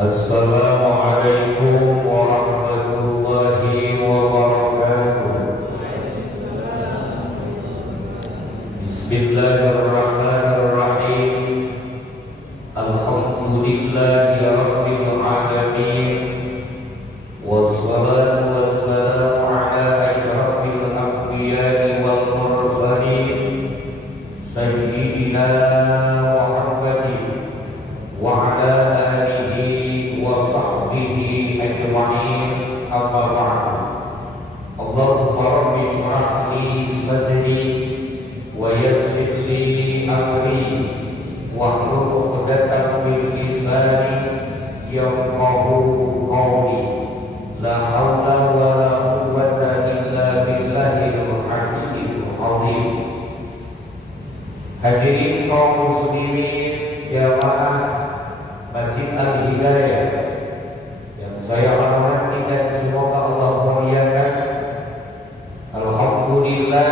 Assalamualaikum warahmatullahi wabarakatuh. Bismillahirrahmanirrahim. Alhamdulillahi rabbil alamin. Wassalatu wassalamu ala asyrafil anbiya'i wal mursalin sayyidina Muhammadin wa ala alihi wa sahbihi ajma'in. Amma ba'd. Allahumma rabbi shrah li sadri wa yassir li amri wahlul 'uqdatam min lisani yafqahu qawli. La haula wa la quwwata illa billahil aliyyil azim. Hadirin kaum muslimin jamaah Masjid Al-Hidayah yang saya hormati dan semoga Allah muliakan. Alhamdulillah,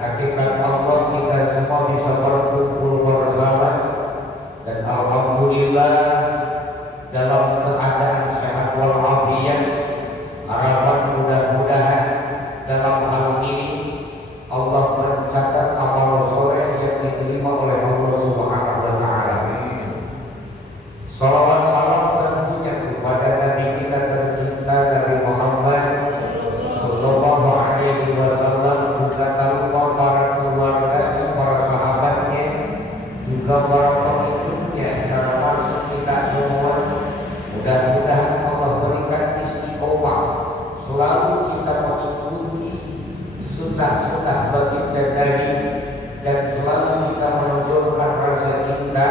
hakikat Allah kita semua bisa berkumpul bersama, dan alhamdulillah dalam keadaan sehat walafiat. Harapan mudah-mudahan dalam hal ini Allah mencatat amal soleh yang diterima oleh Allah Subhanahu wa Ta'ala. Salawat salam tentunya kepada Nabi kita tercinta Nabi Muhammad Sallallahu Alaihi Wasallam, juga tanpa para keluarganya, para sahabatnya, juga para pengikutnya, termasuk kita semua. Mudah-mudahan Allah berikan istiqomah, selalu kita mengikuti sunnah-sunnah baginda Nabi, dan selalu kita menunjukkan rasa cinta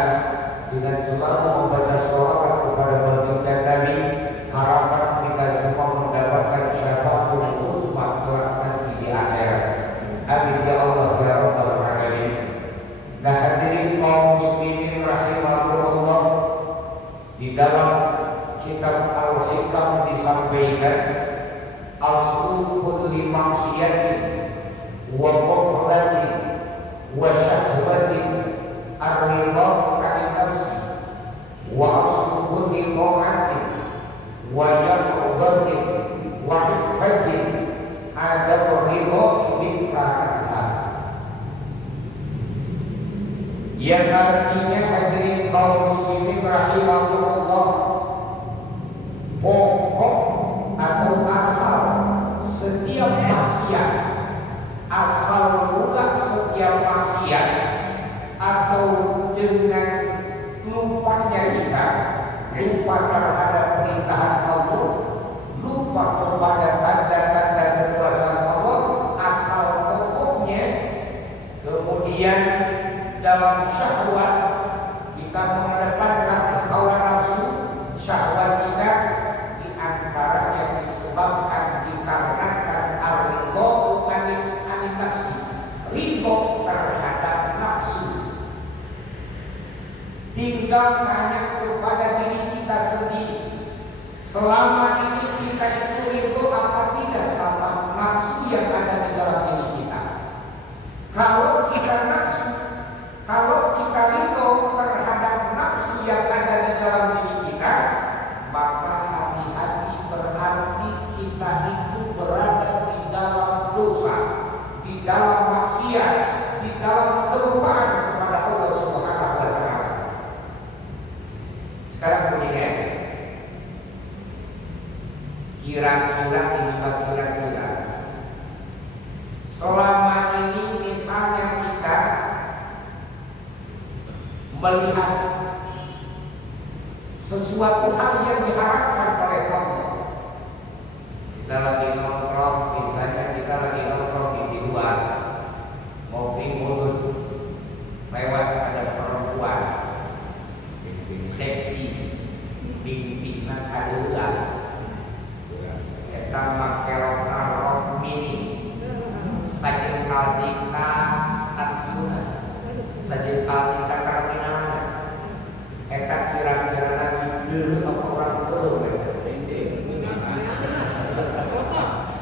dengan selalu membaca sholawat kepada baginda Nabi. Harapan kita semua mendapatkan syafaatul uzma kelak nanti di akhirat. Amin ya Allah ya rabbal alamin. Nah, hadirin kaum muslimin rahimakumullah, di dalam kitab Al-Hikam disampaikan aslu kulli maksiatin wa qaflatin wa syahwatin ar-ridha 'anil nafsi, wa aslu kulli ta'atin wa yaqdatin wa iffatin adab ridha min ta'atha. Yang artinya, hadirin kaum muslimin rahimakumullah, pokok atau asal setiap maksiat, asal mula setiap maksiat, atau dengan lupanya kita, lupa terhadap perintahan Allah, lupa kepada tanda-tanda kekuasaan Allah, asal pokoknya. Kemudian dalam syahwat kita mengedepankan hawa nafsu. Syahwat kita diantaranya disebabkan dikarenakan ar-ridha 'anil nafsi, ridho terhadap nafsu. Tinggal tanya kepada diri kita sendiri, selama ini kita itu ridho apa tidak sama nafsu yang ada di dalam diri kita? Kalau kita nafsu, kalau kita ridho terhadap nafsu yang ada di dalam diri kita, maka hati-hati, berarti kita itu berada di dalam dosa, di dalam maksiat, di dalam kelupaan kepada Allah Subhanahu wa Ta'ala. Sekarang begini, kira-kira selama ini misalnya kita melihat sesuatu hal yang diharapkan oleh Allah. Kita lagi nongkrong, misalnya kita lagi nongkrong di luar, ngopi mulut, lewat ada perempuan seksi, pimpinan kadulan, kita pakai rok mini, saja kaldika stasiunan, saja kaldika terminal. Kita kira-kira lagi dulu apa orang dulu?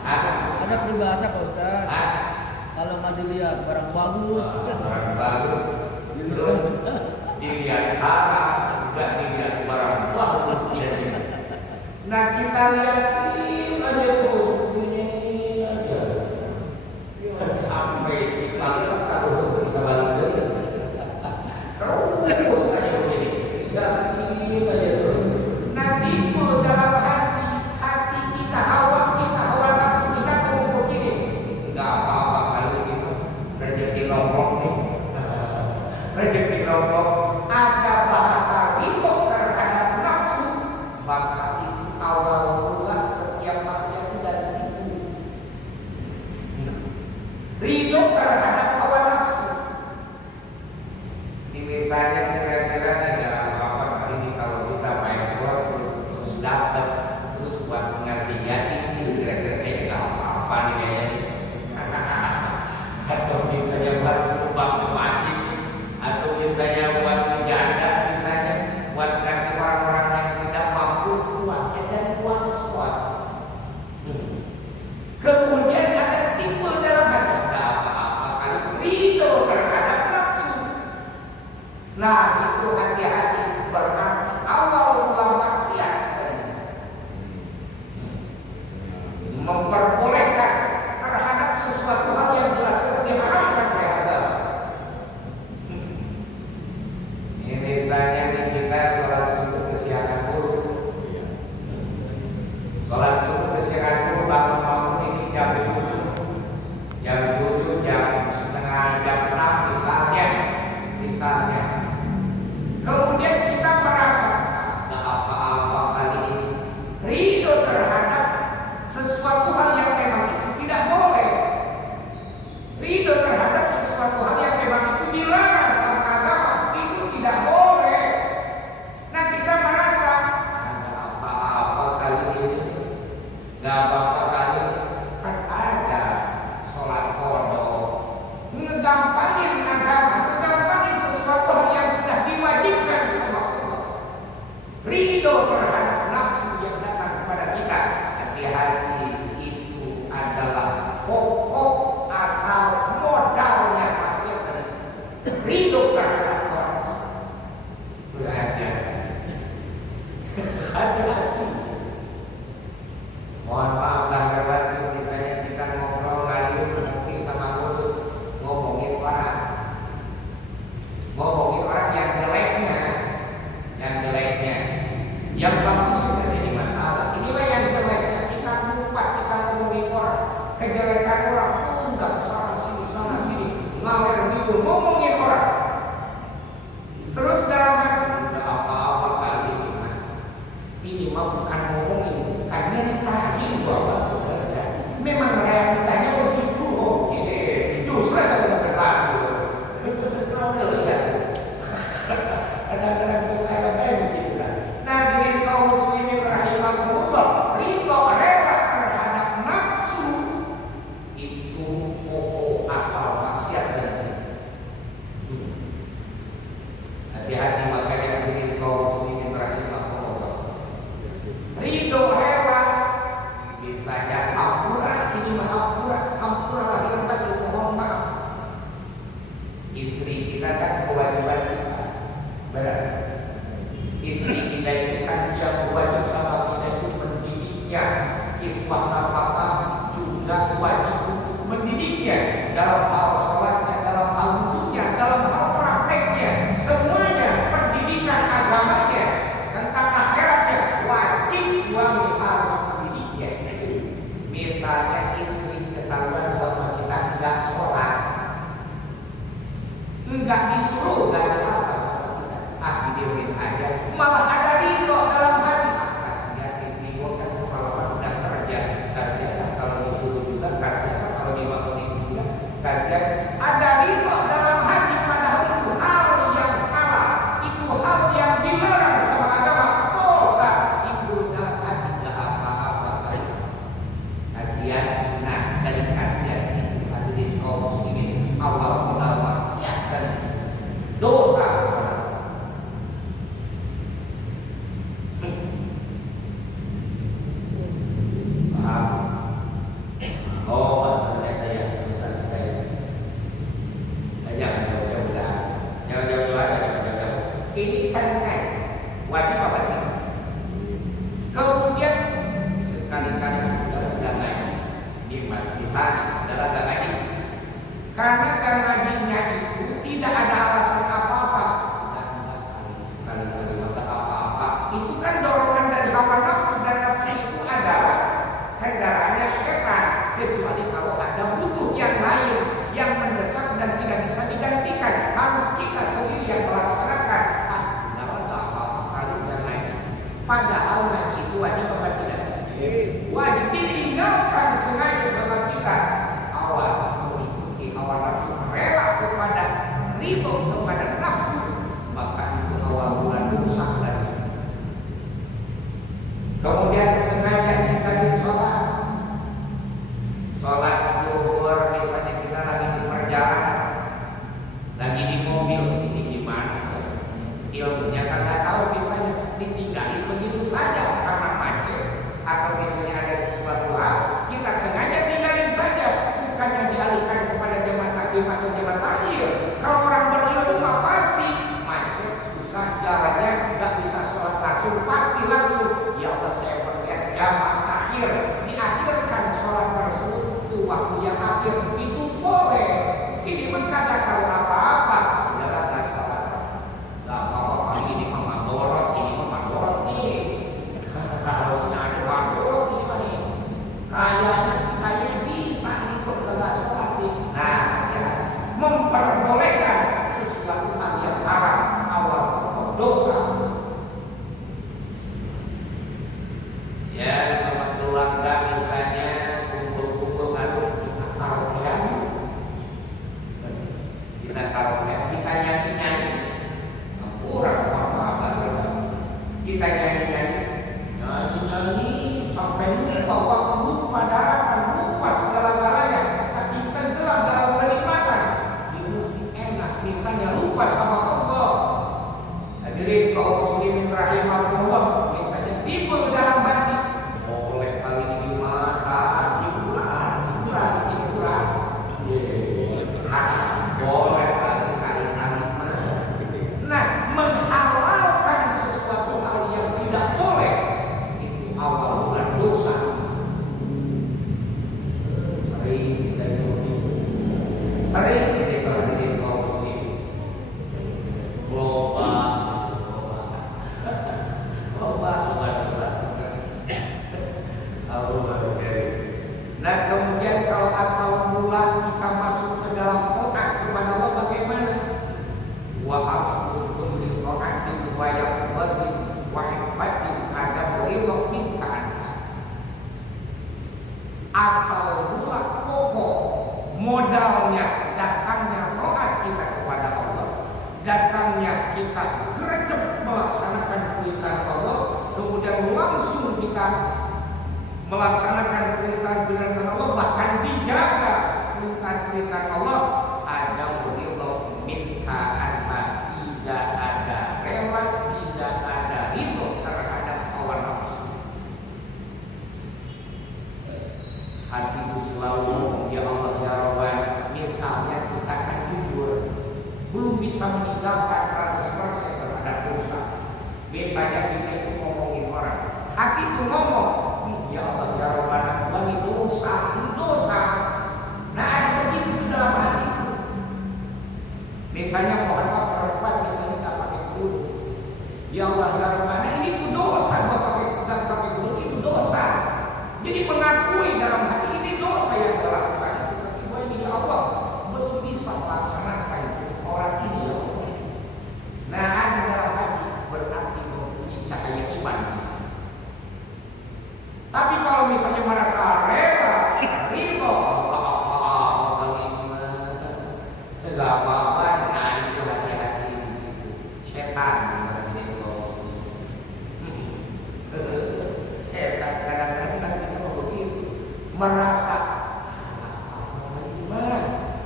Ada peribahasa Pak Ustaz. Kalau nggak dilihat barang bagus, Terus dilihat arah, juga dilihat barang bagus. kita liatin aja terus begini aja. Sampai kita lihat kalau bisa balik lagi. Terus aja begini. Liatin aja terus. Nanti pun dalam hati kita hawa nafsu kita ngomong begini. Enggak apa-apa kalau itu rezeki nongkrong nih. Rezeki nongkrong ada bahasa ridho terhadap nafsu, maka itu awal mula setiap maksiat itu dari situ. Ridho terhadap hawa nafsu. Ini misalnya kira-kira ada apa kali ini kalau kita main slot terus dapat terus buat ngasih yakin ini kira-kira kayaknya nggak apa-apa nih kayaknya. Atau misalnya buat lubang wajib, atau misalnya buat menjanda, misalnya buat kasih orang-orang yang tidak mampu uangnya dari uang swat. Kemudian ada timbul dalam hati ada apa-apa kali ridho terhadap nafsu. Nah itu hati-hati berarti awal mula maksiat dari sini. Memperbolehkan terhadap sesuatu hal yang jelas-jelas diharamkan oleh agama. Ini misalnya nih kita sholat subuh kesiangan dulu. Sholat subuh kesiangan dulu bangun ini jam 7, jam 7, jam 6 misalnya. Kemudian kita merasa ada apa-apa kali ini. Ridho terhadap sesuatu hal yang memang itu tidak boleh. Ridho terhadap sesuatu hal yang memang itu dilarang sama agama, itu tidak boleh. Nah kita merasa ada apa-apa kali ini, nggak apa-apa kali ini, kan ada sholat kodok, ngegampangin agama, ngegampangin sesuatu hal yang sudah diwajibkan sama Allah. Ridho terhadap nafsu yang datang kepada kita, hati-hati itu adalah pokok asal modalnya maksiat dari situ. Ridho terhadap orang. Hati-hati. Mohon maaf lahir batin misalnya kita ngobrol ngalir mungkin sama guru ngomongin orang yang jeleknya, yang bagus juga jadi masalah. Ini mah yang jeleknya kita lupa kita ngomongin orang, kejelekan orang, udah sana sini, ngalir gitu ngomongin orang. Terus dalam hati udah apa-apa kali ini mah. Ini mah bukan ngomongin, bukan nyeritain bahwa saudara. Memang realitanya begitu, oke. Justru ada berlaku. Terus kalau udah lihat, kadang-kadang suka begitu kan. Nah, jadi kaum muslimin rahimahumullah, ridho rela terhadap nafsu itu pokok asal maksiat dari sini. Hati-hati makanya hadirin kaum muslimin rahimahumullah. Ridho rela misalnya hampura, ini mah hampura lahir batin mohon maaf. Istri kita kan kewajiban kita, benar. Istri kita itu kan yang wajib sama kita itu mendidiknya, kiswah nafkah juga wajib untuk mendidiknya dalam hal sholatnya, dalam hal wudhunya, dalam hal prakteknya, semuanya pendidikan agamanya tentang akhiratnya wajib suami harus mendidiknya. Misalnya istri ketahuan sama kita enggak sholat, enggak disuruh, enggak ada apa sama kita, videoin aja, malah ada ridho dalam hati. Kasihan istri gua kan semalam udah kerja, kasihan kalau disuruh juga, kasihan kalau dibangunin juga, kasihan. Ada ridho dalam hati, padahal itu hal yang salah, itu hal yang dilarang sama agama, dosa. Itu dalam hati enggak apa-apa. Kasihan, nah dari kasihan itu hadirin kaum muslimin awal mula maksiat dan dosa. Kemudian sengaja kita di sholat zuhur, misalnya kita lagi di perjalanan, lagi di mobil, ini gimana? Ilmunya kagak tahu, misalnya ditinggalin begitu saja karena macet, atau misalnya ada sesuatu hal, kita sengaja tinggalin saja, bukannya dialihkan kepada jamaah takdim atau jamaah takhir. Kalau orang berilmu mah pasti macet, susah jalannya, nggak bisa sholat langsung, pasti langsung. Ya Allah, saya melihat jamaah takhir diakhirkan sholat tersebut ke waktu yang akhir, itu boleh. Ini mah kagak tahu apa-apa, udahlah nggak sholat, nggak apa-apa. Kali ini mah mandorot, ini mah mandorot nih. Harusnya ada mandorot nih. Kayaknya sih kayaknya bisa ikut nggak sholat nih. Nah, ya, memperbolehkan sesuatu hal yang haram, awal dosa. Ya, sama keluarga misalnya kumpul-kumpul lalu kita karaokean, kita nyanyi-nyanyi, kurang apa-apa, kita nyanyi sampai lupa waktu, lupa daratan, lupa segala-galanya, saking tenggelam dalam kenikmatan. Di musik enak, misalnya lupa sama Allah. Hadirin kaum muslimin rahimahumullah, misalnya timbul dalam hati, boleh kali ini masa hiburan, boleh kali-kali mah. Nah, menghalalkan sesuatu hal yang tidak boleh itu awal mula dosa. Sering kita kalau jadi kaum muslim loba dosa. Nah, kemudian kalau asal mula kita masuk ke dalam taat kepada Allah bagaimana? Wa aslu kulli ta'atin wa yaqdin wa ifatin ada ridho minka anha. Asal mula pokok modalnya datangnya taat kita kepada Allah, datangnya kita gercep melaksanakan perintah Allah, kemudian langsung kita melaksanakan perintah-perintah Allah, bahkan dijaga perintah-perintah Allah. Ada ridho minka anha, tidak ada rela, tidak ada ridho terhadap hawa nafsu. Hatiku selalu ya Allah ya Rabbah. Misalnya kita akan jujur, belum bisa meninggalkan 100% terhadap dosa. Misalnya kita itu ngomongin orang, hati itu ngomong, ya Allah ya Rabbana, ini dosa. Nah, ada begitu di dalam hati itu. Misalnya mohon maaf perempuan, misalnya nggak pakai kerudung, ya Allah ya Rabbana, ini tuh dosa, nggak pakai kerudung itu dosa. Jadi mengakui dalam hati ini dosa yang dilakukan. Tapi ini ya Allah belum bisa melaksanakan orang ini ya Allah. Nah, ada dalam hati berarti mempunyai cahaya iman di sini. Tapi kalau misalnya merasa rela, ridho, enggak apa-apa, nah itu hati-hati di situ. Setan ini setan kadang-kadang kan kita mau begitu, merasa gimana,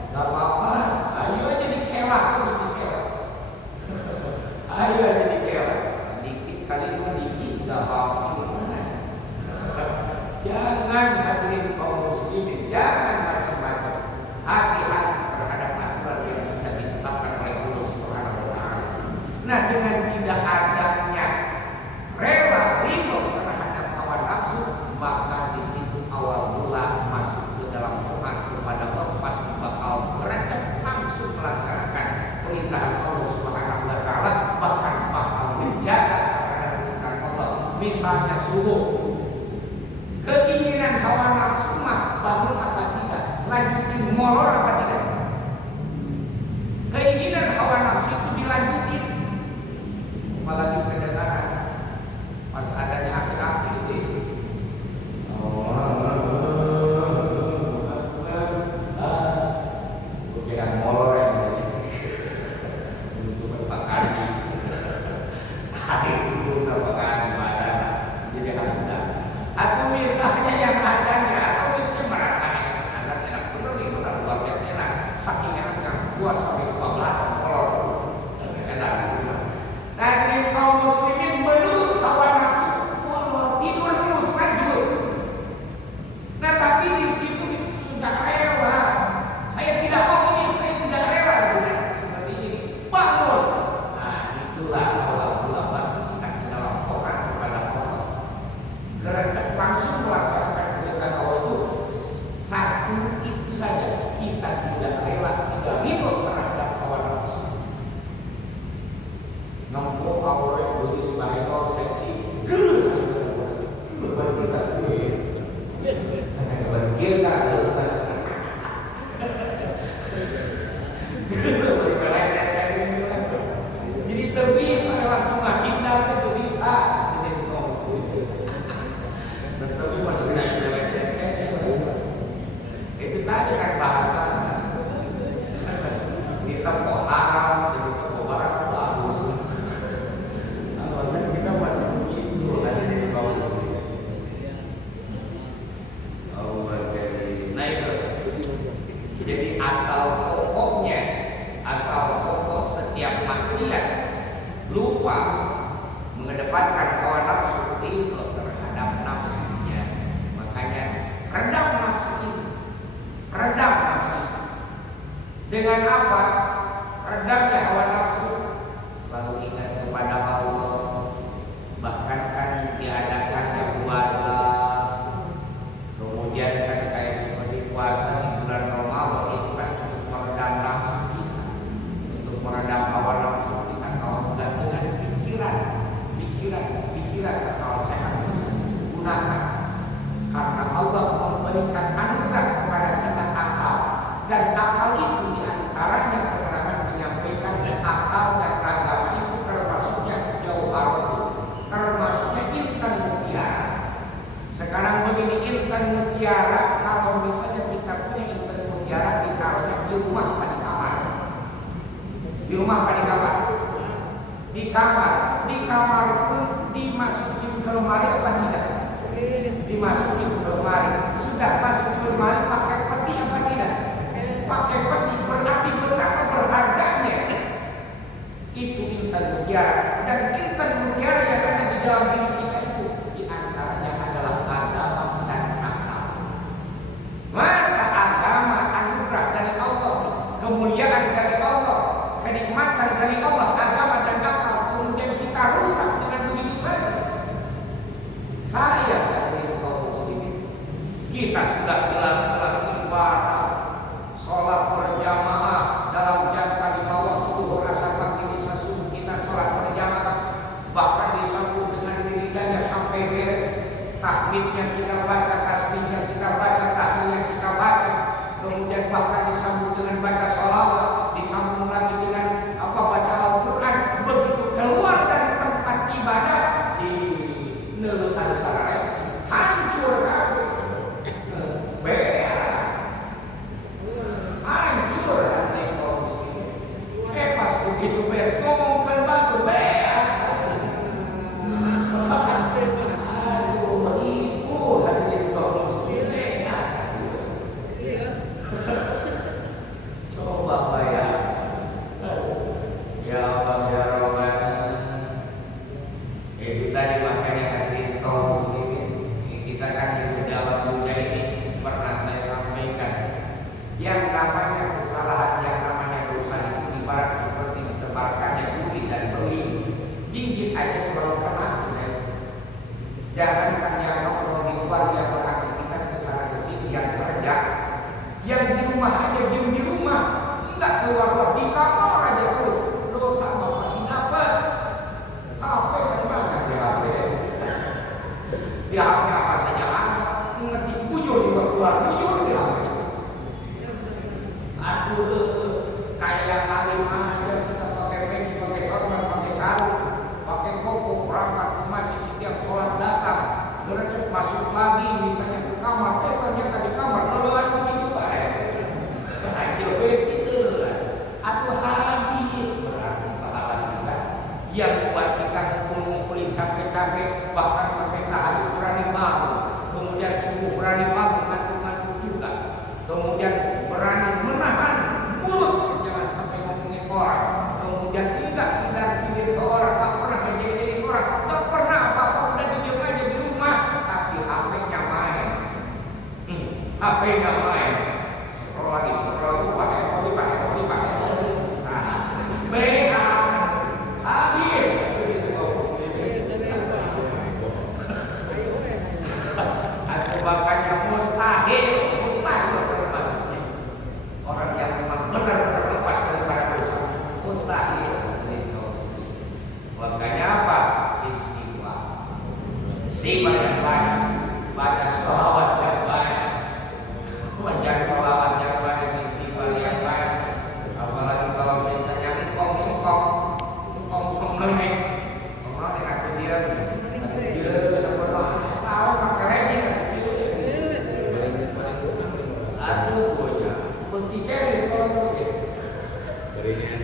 enggak apa-apa, ayo aja dikelak terus dikelak, ayo aja dikelak, dikit kali itu dikit, enggak apa-apa. Jangan hadirin kaum muslimin, jangan macam-macam. Hati-hati terhadap aturan yang sudah ditetapkan oleh Allah Subhanahu wa taala. Nah, dengan tidak adanya rela ridho terhadap hawa nafsu, maka di situ awal mula masuk ke dalam taat kepada Allah, pasti bakal berecep langsung melaksanakan perintah Allah Subhanahu wa taala, bahkan bakal menjaga terhadap perintah Allah. Misalnya subuh, keinginan hawa nafsu mah bangun apa tidak, lanjutin molor apa tidak. Keinginan hawa nafsu itu dilanjutin, apalagi kedengaran pas adanya api-api itu. Bukan molor yang untuk berpakaian, hari itu berpakaian badan, jadi harus mengedepankan hawa nafsu itu terhadap nafsunya. Makanya redam nafsu itu. Redam nafsu. Dengan apa? Redamnya hawa nafsu. Selalu ingat kepada Allah. Bahkan kan diadakannya puasa. Kemudian kan kayak seperti puasa di bulan Ramadan itu kan untuk meredam nafsu kita, untuk meredam hawa nafsu kita. Kalau enggak dengan pikiran atau sehat gunakan, karena Allah memberikan anugerah kepada kita akal, dan akal itu diantaranya keterangan menyampaikan akal dan agama itu termasuknya jauharul, termasuknya intan mutiara. Sekarang begini, intan mutiara, kalau misalnya kita punya intan mutiara ditaruhnya di rumah apa di kamar? Di rumah apa di kamar? Di kamar. Di kamar pun dimasukin ke lemari apa tidak? Dimasukin ke lemari. Sudah masuk ke lemari pakai peti apa tidak? Pakai peti, berarti betapa berharganya itu intan mutiara. Dan intan mutiara yang ada di dalam diri kita itu diantaranya adalah agama dan akal. Masa agama anugerah dari Allah, kemuliaan dari Allah, kenikmatan dari Allah, agama dan akal, kemudian kita rusak dengan begitu saja. Saya dari kaum muslimin, kita sudah jelas-jelas ibadah, sholat berjamaah dalam jangka 5 waktu, duhur, asar, maghrib, isya, subuh, kita sholat berjamaah, bahkan disambung dengan wiridanya sampai beres. Tahmidnya kita baca, tasbihnya kita baca, tahlilnya kita baca, kemudian bahkan disambung dengan baca sholawat, disambung lagi dengan baca Al-Quran. Begitu keluar dari tempat ibadah di neluhan sarai hancur kabeh, hancur hati kaum muslimin. Pas begitu beres ngomong ke bagus coba bayar. Ya Allah ya Rabbana. Itu tadi makanya hadirin kaum muslimin, kita kan hidup dalam dunia ini pernah saya sampaikan, yang namanya kesalahan, yang namanya dosa itu ibarat seperti ditebarkannya duri dan beli. Jinjit aja selalu kena. Jangankan yang nongkrong di luar, yang beraktivitas kesana kesini, yang kerja, yang di rumah aja diem di rumah, nggak keluar di kamar aja terus. Dosa masih dapat. HP dari mana? Di HP. Di HP apa saja ada. Ngetik bujur juga keluar bujur di HP. Aduh, kayak alim aja kita pakai peci, pakai sorban, pakai sarung, pakai koko, berangkat ke masjid setiap sholat datang, gerecek masuk lagi misalnya ke kamar, ternyata di kamar duluan begitu baik. Aja begitu. Aduh habis berarti pahala kita yang buat kita ngumpulin capek-capek, bahkan sampai tahajud berani bangun, kemudian subuh berani bangun, ngantuk-ngantuk juga, kemudian berani menahan mulut jangan sampai ngomongin orang, kemudian enggak sindir ke orang, tak pernah ngejek-ngejekin orang, tak pernah apa-apa, udah diam aja di rumah, tapi HP-nya main. HP-nya main. Scroll pakai BA habis. Atau makanya mustahil termasuknya orang yang memang benar-benar lepas daripada dosa, mustahil. Makanya apa? Istighfar yang banyak, baca sholawat yang banyak, baca sholawat yang banyak, istighfar yang banyak. Apalagi kalau misalnya engkong meleng, aku dia tahu pakai rejim, aduh punya, kunci keris kalau mungkin, berinya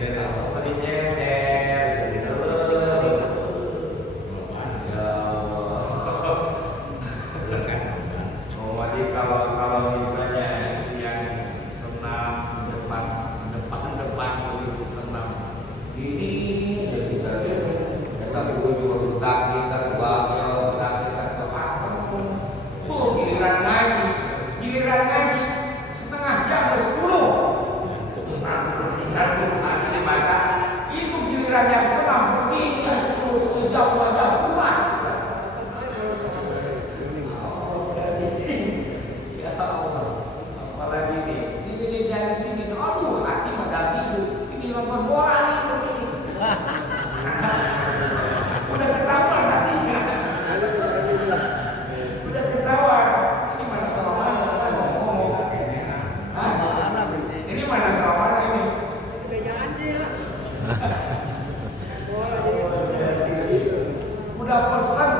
udah pesen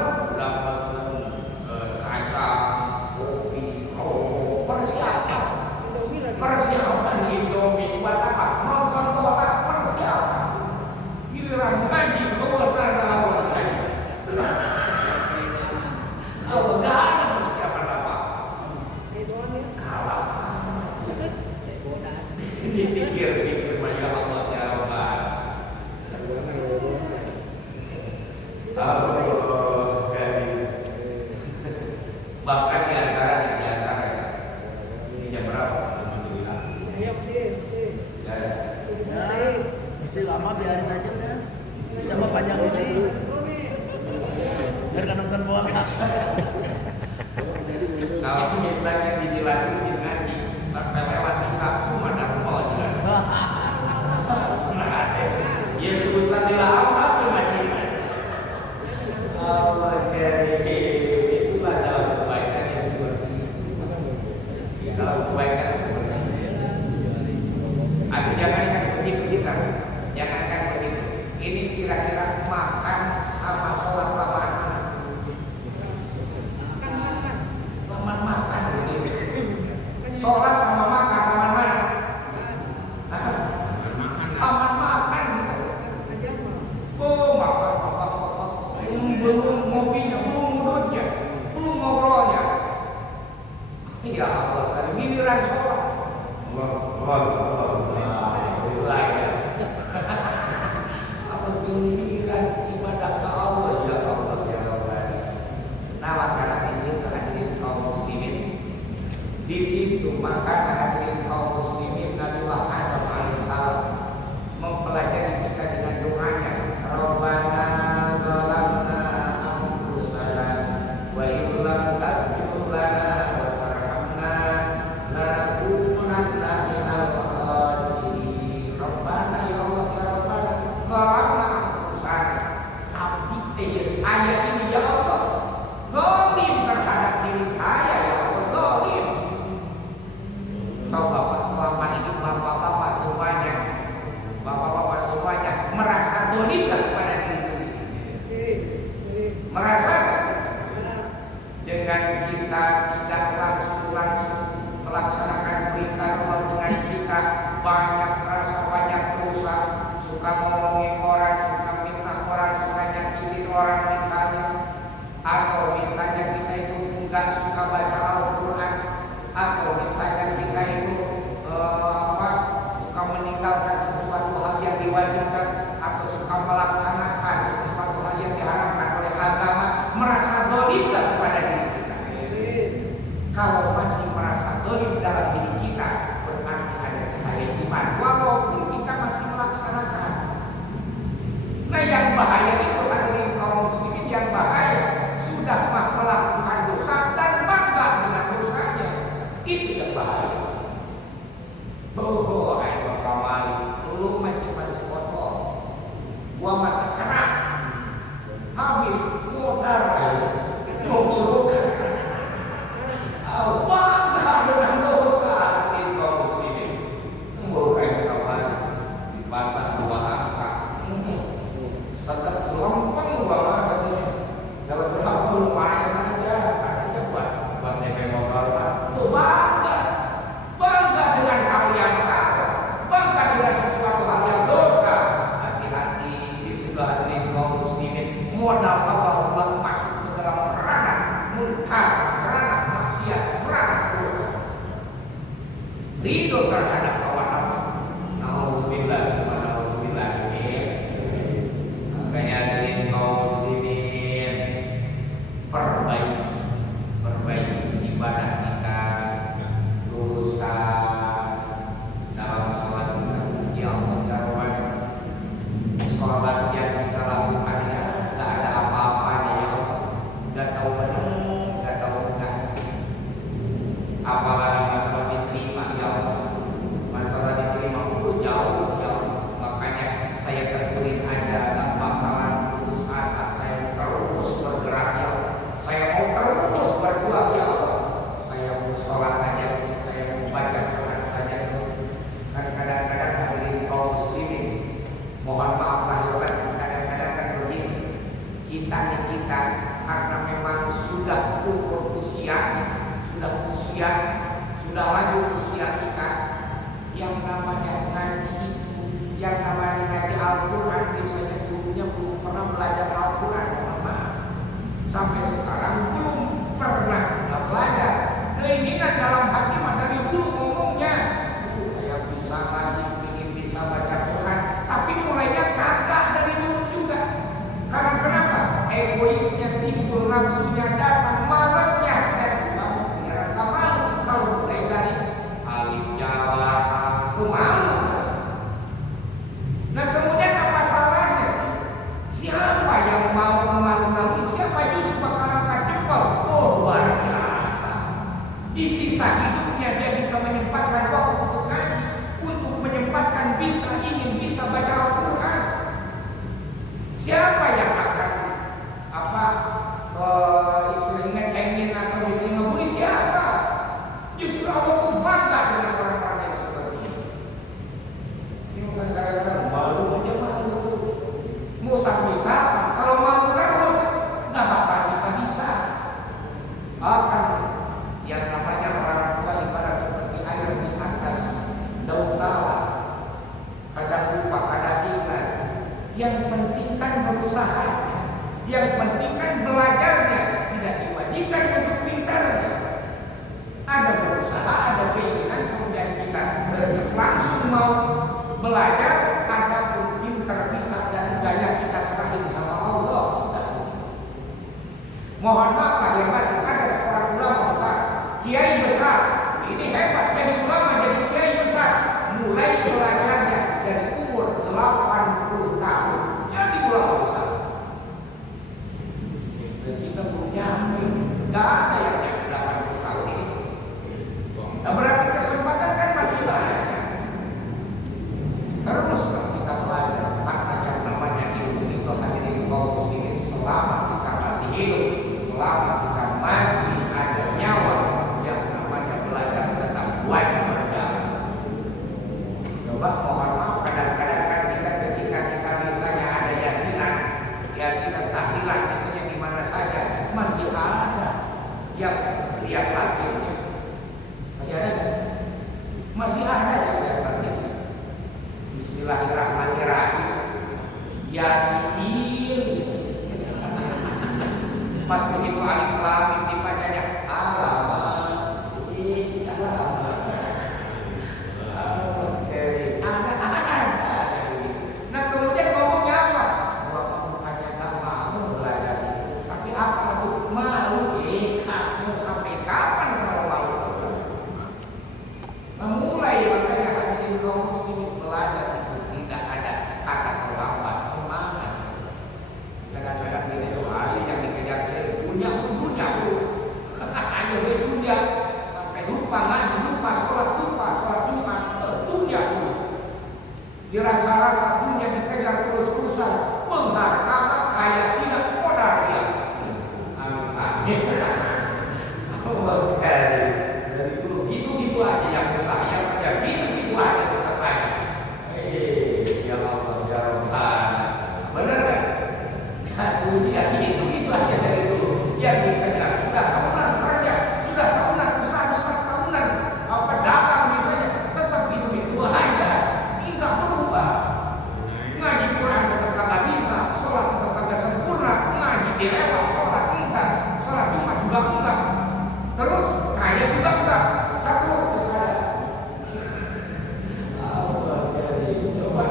kacang, kopi, rokok, persiapan Indomie buat apa? Nonton bola, persiapan. Giliran ngaji keluar awal ngaji. Nggak ada persiapan apa. Kalah. Dipikir-pikir ya Allah ya Rabbal. Allah Karim. Bahkan di antara ini jam berapa? Alhamdulillah. Ya, masih lama biarin aja udah. Sama panjang ini. Biar kan nonton bola. Kalau misalnya dilanjutin ngaji sampai lewat Sabtu mana mau jalan. Yesusan dilahap tuh ngaji. Allah Karim, itulah dalam kebaikan yang seperti ini. Dalam kebaikan seperti ini. Aku jangan begitu kita, jangan kan begitu. Ini kira-kira makan sama sholat lamaan mana? Lamaan makan begitu. Sholat sama makan lamaan mana? Lamaan makan gitu. Oh makan. Belum ngopinya, belum mudutnya, belum ngobrolnya. Ya Allah, giliran sholat. Apa giliran ibadah ke Allah ya Allah ya Allah. Nah, karena di situ hadirin kaum muslimin, di situ maka hadirin kaum muslimin Nabiullah Adam alaihissalam mempelajari kita dengan doanya. Rabbana zalamna anfusana wa illam taghfir lana wa tarhamna lanakunanna minal khasirin. Rabbana ya Allah ya Rabbana zalamna anfusana. Abdi saya ini ya Allah zalim terhadap diri saya ya Allah, zalim. Coba Pak, selama ini bapak-bapak semuanya merasa zalim gak kepada diri sendiri? Merasa dengan kita tidak langsung melaksanakan perintah Allah, dengan kita merasa banyak dosa, suka ngomongin orang, suka fitnah orang, suka nyakitin orang misalnya, atau misalnya kita itu enggak suka baca Al-Quran, atau misalnya kita itu suka meninggalkan sesuatu hal yang diwajibkan, atau suka melaksanakan sesuatu hal yang diharapkan oleh agama, merasa zalim kepada diri kita. Kalau masih merasa zalim dalam diri kita, berarti ada cahaya iman, walaupun kita masih melaksanakan. Nah, yang bahaya itu hadirin kaum muslimin, yang bahaya sudah melakukan dosa dan bangga dengan dosanya. Itu yang bahaya. Oh, ayo kamali, lu cuma sepotong, gua masih kerak, habis modal ayo, mau suruh bangga dengan dosa hadirin kaum muslimin. Oh, ayo kamali, di pasar dua angka, sekat lompeng gua katanya, dapat berapa lumayan aja, katanya buat DP modal lah. Tuh bangga dengan hal yang salah, bangga dengan sesuatu hal yang dosa. Hati-hati, di situ hadirin kaum muslimin, modal awal masuk ke dalam ranah munkar, ranah maksiat, ranah dosa. Ridho terhadap hawa nafsu. Nauzubillah subhanallah ini. Makanya hadirin kaum muslimin, perbaiki ibadah kita, luruskan dalam sholat kita. Ya Allah ya Rabbal, sholat yang kita lakukan ya gak ada apa-apanya ya Allah, gak tahu benar, gak tahu enggak, apalagi masalah diterima ya Allah. kita karena memang sudah umur usianya, sudah lanjut usia kita. Yang namanya ngaji itu, yang namanya ngaji Al-Quran, misalnya dulunya belum pernah belajar Al-Quran, sampai sekarang belum pernah belajar. Keinginan dalam hati mah dari dulu ngomongnya, saya bisa ngaji, ingin bisa baca Quran, tapi mulainya kagak dari dulu juga. Karena kenapa? Egoisnya timbul, nafsunya datang, malasnya, dan kamu merasa malu kalau mulai dari alif Jawa, aku malu. Nah kemudian apa salahnya sih? Siapa yang mau memalukan? Siapa justru bakalan kecewa? Oh luar biasa. Di sisa hidupnya dia bisa menyempatkan waktu untuk ngaji, untuk menyempatkan ingin bisa baca Al-Quran. Siapa yang akan istilahnya cengin atau misalnya ngebully? Siapa? Justru Allah tuh bangga dengan orang-orang yang seperti ini. Ini bukan gara-gara malu aja malu. Mau sampai kapan? Kalau malu terus nggak bakal bisa-bisa. Akan yang namanya orang tua ibarat seperti air di atas daun talas. Kadang lupa, kadang ingat. Yang penting kan berusaha. Yang penting kan belajarnya. Tidak diwajibkan untuk pintarnya. Ada berusaha, ada keinginan, kemudian kita langsung mau belajar, ada pun pintar bisa dan enggaknya kita serahin sama Allah. Sudah. Mohon maaf lahir batin, ada seorang ulama besar, kiai besar. Ini hebat, jadi ulama, jadi kiai besar. Mulai belajarnya dari umur 80 tahun. Jadi ulama besar. Dan kita belum nyampe, nggak ada yang 80 tahun ini. Nah, berarti kesempatan kan masih banyak. Teruslah kita belajar karena yang namanya ilmu itu hadirin kaum muslimin, selama kita masih hidup, selama kita masih ada nyawa, yang namanya belajar tetap wajib berjalan. Coba mohon maaf, kadang-kadang kan ketika kita misalnya ada yasinan tahlilan misalnya di mana saja, masih ada yang lihat akhirnya. Masih ada kan? Masih ada yang lihat akhirnya. Bismillahirrahmanirrahim. Yasin. Pas begitu alif lam mim dibacanya alamat. Nah kemudian ngomongnya apa? Bahwa bukannya nggak mau belajar, tapi apa tuh malu? Kamu sampai kapan kalau malu? Memulai makanya hadirin kaum muslimin belajar itu tidak ada kata terlambat, semangat. Kadang-kadang ini doa yang dikejar dunia. Ayo dunia sampai lupa ngaji, lupa sholat Jumat, dunia dulu. Dirasa-rasa dunia dikejar terus-terusan, mengharapkan kaya tidak modal dia. Amin. Dari dulu gitu-gitu aja yang saya kerja, gitu-gitu aja tetap aja. Ya Allah, ya Rabbana. Benar kan? Nah, dunia gitu-gitu aja dari dulu. Yang dikejar sudah tahunan kerja, sudah tahunan usaha, tahunan dagang misalnya, tetap gitu-gitu aja. Enggak berubah. Ngaji Quran tetap kagak bisa, sholat tetap kagak sempurna, ngaji direwak, sholat enggak, sholat Jumat juga enggak. Terus kaya juga enggak, satu waktu ada. Allah dari coba,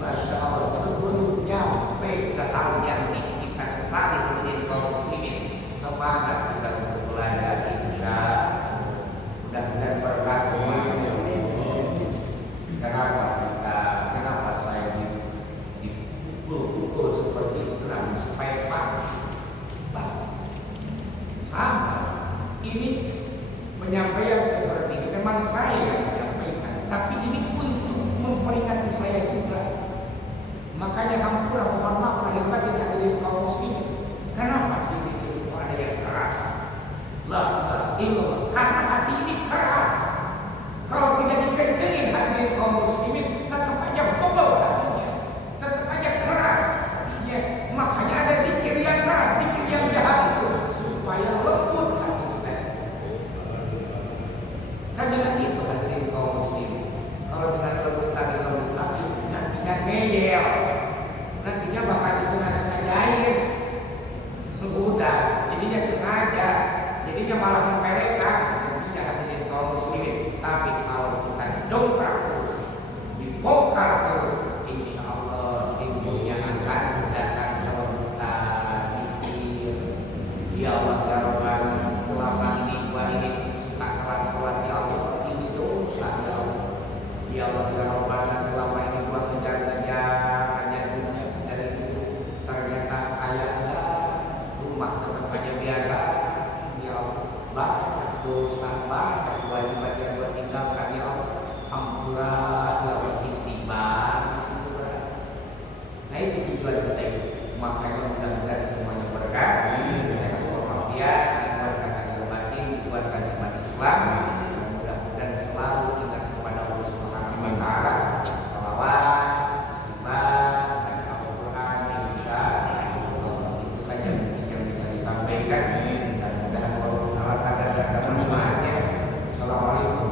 masya Allah, sebelum nyampe ke hal yang kita sesali menjadi kaum muslimin, semangat kita untuk belajar insya mudah-mudahan berkah semuanya. Kenapa saya dipukul seperti itu supaya paham? Sama. Ini penyampaian seperti ini memang saya yang menyampaikan, tapi ini untuk memperingati saya juga. Makanya hampura mohon maaf lahir batin hadirin kaum muslimin. Kenapa sih itu ada yang keras? La ilaha, karena hati ini keras. Kalau tidak dikencengin hadirin kaum muslimin, tetap aja bobol hatinya, tetap aja keras hatinya. Makanya ada zikir yang keras, zikir udah jadinya sengaja, jadinya malah menyepelekan. Jadinya hadirin kaum muslimin. Tapi kalau kita dongkrak terus, dibongkar terus, insya Allah ilmunya akan datang kalau kita pikir. Ya Allah ya Rabbana, selama ini gua ini suka keras sholat ya Allah, ini dosa ya Allah. Ya Allah ya Rabbana, selama ini gua ngejar-ngejar hanya dunia dari itu, ternyata kayaknya rumah tetap aja biasa. Ya Allah, banyak dosa, banyak kewajiban yang gua tinggalkan ya Allah. Ampura ya Allah, istighfar. Nah itu tujuan kita itu. Makanya mudah-mudahan semuanya berkah. Saya mohon maaf ya, dikuatkan agama batin, dikuatkan iman Islam. Mudah-mudahan selalu ingat kepada Allah Subhanahu wa Ta'ala. Salawat, istighfar, baca Al-Quran, insya Allah. Itu saja yang bisa disampaikan. Dan mudah-mudahan Allah Ta'ala ada manfaatnya. Assalamualaikum.